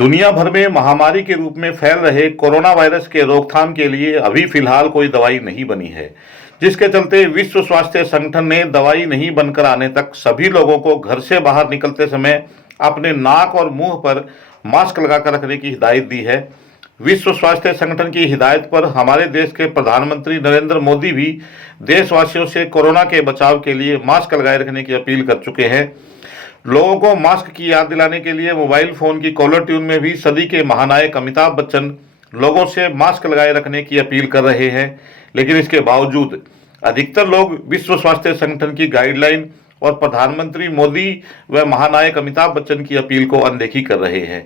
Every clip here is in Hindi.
दुनिया भर में महामारी के रूप में फैल रहे कोरोना वायरस के रोकथाम के लिए अभी फिलहाल कोई दवाई नहीं बनी है, जिसके चलते विश्व स्वास्थ्य संगठन ने दवाई नहीं बनकर आने तक सभी लोगों को घर से बाहर निकलते समय अपने नाक और मुंह पर मास्क लगाकर रखने की हिदायत दी है। विश्व स्वास्थ्य संगठन की हिदायत पर हमारे देश के प्रधानमंत्री नरेंद्र मोदी भी देशवासियों से कोरोना के बचाव के लिए मास्क लगाए रखने की अपील कर चुके हैं। लोगों को मास्क की याद दिलाने के लिए मोबाइल फोन की कॉलर ट्यून में भी सदी के महानायक अमिताभ बच्चन लोगों से मास्क लगाए रखने की अपील कर रहे हैं, लेकिन इसके बावजूद अधिकतर लोग विश्व स्वास्थ्य संगठन की गाइडलाइन और प्रधानमंत्री मोदी व महानायक अमिताभ बच्चन की अपील को अनदेखी कर रहे हैं।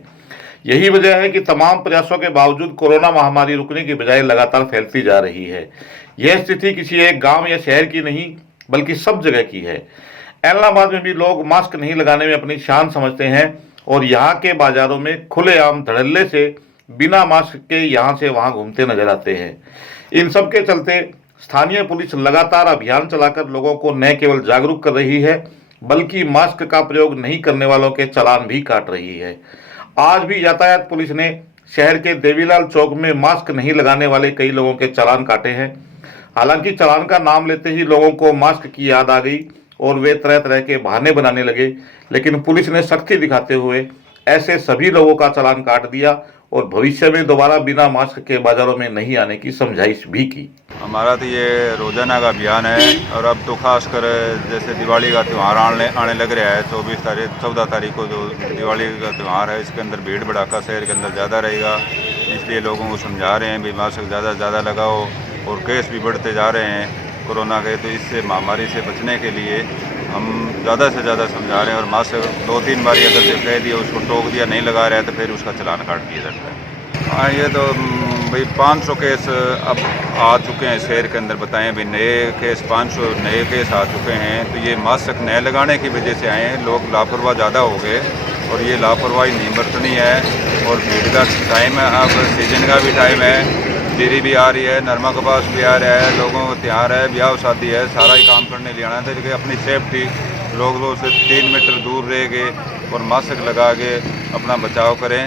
यही वजह है कि तमाम प्रयासों के बावजूद कोरोना महामारी रुकने की बजाय लगातार फैलती जा रही है। यह स्थिति किसी एक गांव या शहर की नहीं बल्कि सब जगह की है। इलाहाबाद में भी लोग मास्क नहीं लगाने में अपनी शान समझते हैं और यहाँ के बाजारों में खुलेआम धड़ल्ले से बिना मास्क के यहाँ से वहाँ घूमते नजर आते हैं। इन सब के चलते स्थानीय पुलिस लगातार अभियान चलाकर लोगों को न केवल जागरूक कर रही है बल्कि मास्क का प्रयोग नहीं करने वालों के चालान भी काट रही है। आज भी यातायात पुलिस ने शहर के देवीलाल चौक में मास्क नहीं लगाने वाले कई लोगों के चालान काटे हैं। हालांकि चालान का नाम लेते ही लोगों को मास्क की याद आ गई और वे तरह तरह के बहाने बनाने लगे, लेकिन पुलिस ने सख्ती दिखाते हुए ऐसे सभी लोगों का चालान काट दिया और भविष्य में दोबारा बिना मास्क के बाजारों में नहीं आने की समझाइश भी की। हमारा तो ये रोजाना का अभियान है और अब तो खासकर जैसे दिवाली का त्यौहार आने लग रहा है। 14 तारीख को जो दिवाली का त्यौहार है, इसके अंदर भीड़ भड़ाका शहर के अंदर ज़्यादा रहेगा, इसलिए लोगों को समझा रहे हैं भी मास्क ज़्यादा से ज़्यादा लगाओ। और केस भी बढ़ते जा रहे हैं कोरोना के, तो इससे महामारी से बचने के लिए हम ज़्यादा से ज़्यादा समझा रहे हैं। और मास्क 2-3 बार अगर जो कह दिया उसको टोक दिया नहीं लगा रहा है तो फिर उसका चालान काट दिया जाता है। हाँ, ये तो भाई 500 केस अब आ चुके हैं शहर के अंदर, बताएं भी नए केस 500 नए केस आ चुके हैं। तो ये मास्क न लगाने की वजह से आए हैं, लोग लापरवाह ज़्यादा हो गए और ये लापरवाही नहीं बरतनी है। और भीड़ का टाइम है, अब सीजन का भी टाइम है, जीरी भी आ रही है, नरमा कपास भी आ रहा है, लोगों को त्यौहार है, ब्याह शादी है, सारा ही काम करने लिए आना है। तो अपनी सेफ्टी लोगों से 3 मीटर दूर रह के और मास्क लगा के अपना बचाव करें।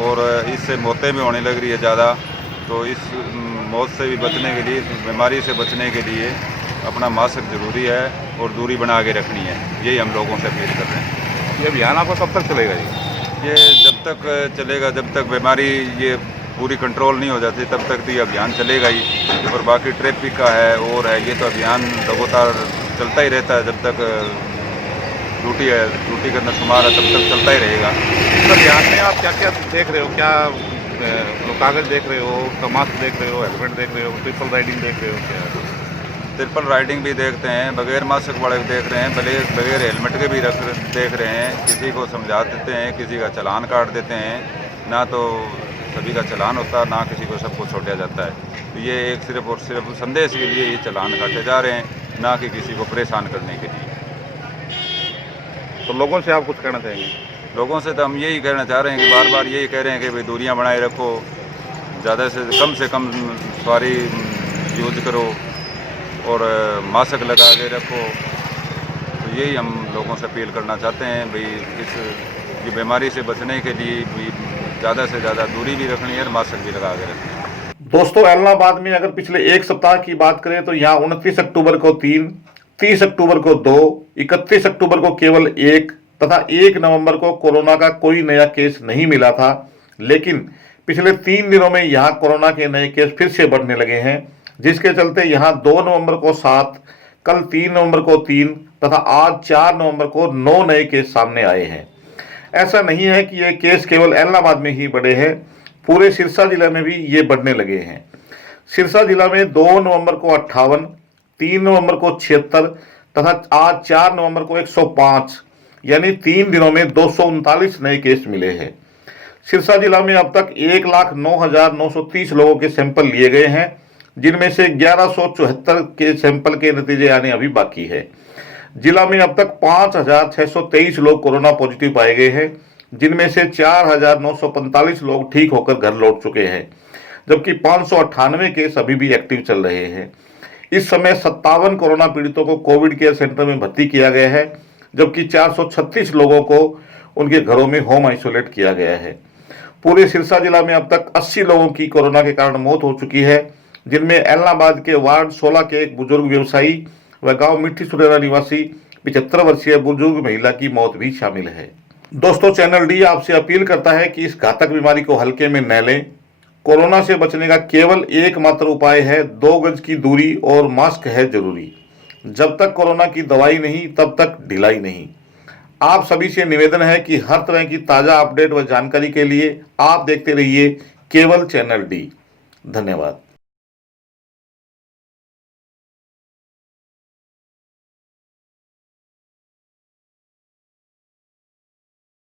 और इससे मौतें भी होने लग रही है ज़्यादा, तो इस मौत से भी बचने के लिए, बीमारी से बचने के लिए अपना मास्क ज़रूरी है और दूरी बना के रखनी है। यही हम लोगों से अपील कर रहे हैं। ये अभियान आपका कब तक चलेगा? ये जब तक चलेगा, जब तक बीमारी ये पूरी कंट्रोल नहीं हो जाती तब तक तो ये अभियान चलेगा ही। और बाकी ट्रैफिक का है और है, ये तो अभियान लगातार चलता ही रहता है जब तक ड्यूटी है, ड्यूटी करना शुमार है तब तक चलता ही रहेगा। इस अभियान में आप क्या क्या देख रहे हो? क्या कागज देख रहे हो, मास्क देख रहे हो, हेलमेट देख रहे हो, ट्रिपल राइडिंग देख रहे हो? क्या ट्रिपल राइडिंग भी देखते हैं, बगैर मास्क वाले देख रहे हैं, बगैर हेलमेट के भी देख रहे हैं। किसी को समझा देते हैं, किसी का चालान काट देते हैं, ना तो सभी का चालान होता, ना किसी को सबको छोड़ा जाता है। तो ये एक सिर्फ और सिर्फ संदेश के लिए ये चालान काटे जा रहे हैं, ना कि किसी को परेशान करने के लिए। तो लोगों से आप कुछ कहना चाहेंगे? लोगों से तो हम यही कहना चाह रहे हैं कि बार बार यही कह रहे हैं कि भाई दूरियां बनाए रखो, ज़्यादा से कम सवारी यूज करो और मास्क लगा के रखो। तो यही हम लोगों से अपील करना चाहते हैं भाई, इस बीमारी से बचने के लिए भी ज़्यादा से ज़्यादा दूरी भी रखनी है और मास्क भी लगा के रखनी है। दोस्तों, इलाहाबाद में अगर पिछले एक सप्ताह की बात करें तो यहाँ 29 अक्टूबर को 3, 30 अक्टूबर को 2, 31 अक्टूबर को केवल 1 तथा 1 नवंबर को कोरोना का कोई नया केस नहीं मिला था। लेकिन पिछले 3 दिनों में यहाँ कोरोना के नए केस फिर से बढ़ने लगे हैं, जिसके चलते यहाँ 2 नवंबर को 7, कल 3 नवंबर को 3 तथा आज 4 नवंबर को 9 नए केस सामने आए हैं। ऐसा नहीं है कि ये केस केवल इलाहाबाद में ही बढ़े हैं, पूरे सिरसा जिले में भी ये बढ़ने लगे हैं। सिरसा जिला में 2 नवंबर को 58, 3 नवंबर को 76 तथा आज 4 नवंबर को 105, यानी 3 दिनों में 239 नए केस मिले हैं। सिरसा जिला में अब तक 1,09,930 लोगों के सैंपल लिए गए हैं, जिनमें से 1174 के सैंपल के नतीजे आने अभी बाकी है। जिला में अब तक 5,623 लोग कोरोना पॉजिटिव पाए गए हैं, जिनमें से 4,945 लोग ठीक होकर घर लौट चुके हैं, जबकि 598 केस अभी भी एक्टिव चल रहे हैं। इस समय 57 कोरोना पीड़ितों को कोविड केयर सेंटर में भर्ती किया गया है, जबकि 436 लोगों को उनके घरों में होम आइसोलेट किया गया है। पूरे सिरसा जिला में अब तक 80 लोगों की कोरोना के कारण मौत हो चुकी है, जिनमें एलनाबाद के वार्ड 16 के एक बुजुर्ग व्यवसायी व गांव मिट्टी सुरेरा निवासी 75 वर्षीय बुजुर्ग महिला की मौत भी शामिल है। दोस्तों, चैनल डी आपसे अपील करता है कि इस घातक बीमारी को हल्के में न लें। कोरोना से बचने का केवल एकमात्र उपाय है 2 गज की दूरी और मास्क है जरूरी। जब तक कोरोना की दवाई नहीं तब तक ढिलाई नहीं। आप सभी से निवेदन है कि हर तरह की ताज़ा अपडेट व जानकारी के लिए आप देखते रहिए केवल चैनल डी। धन्यवाद।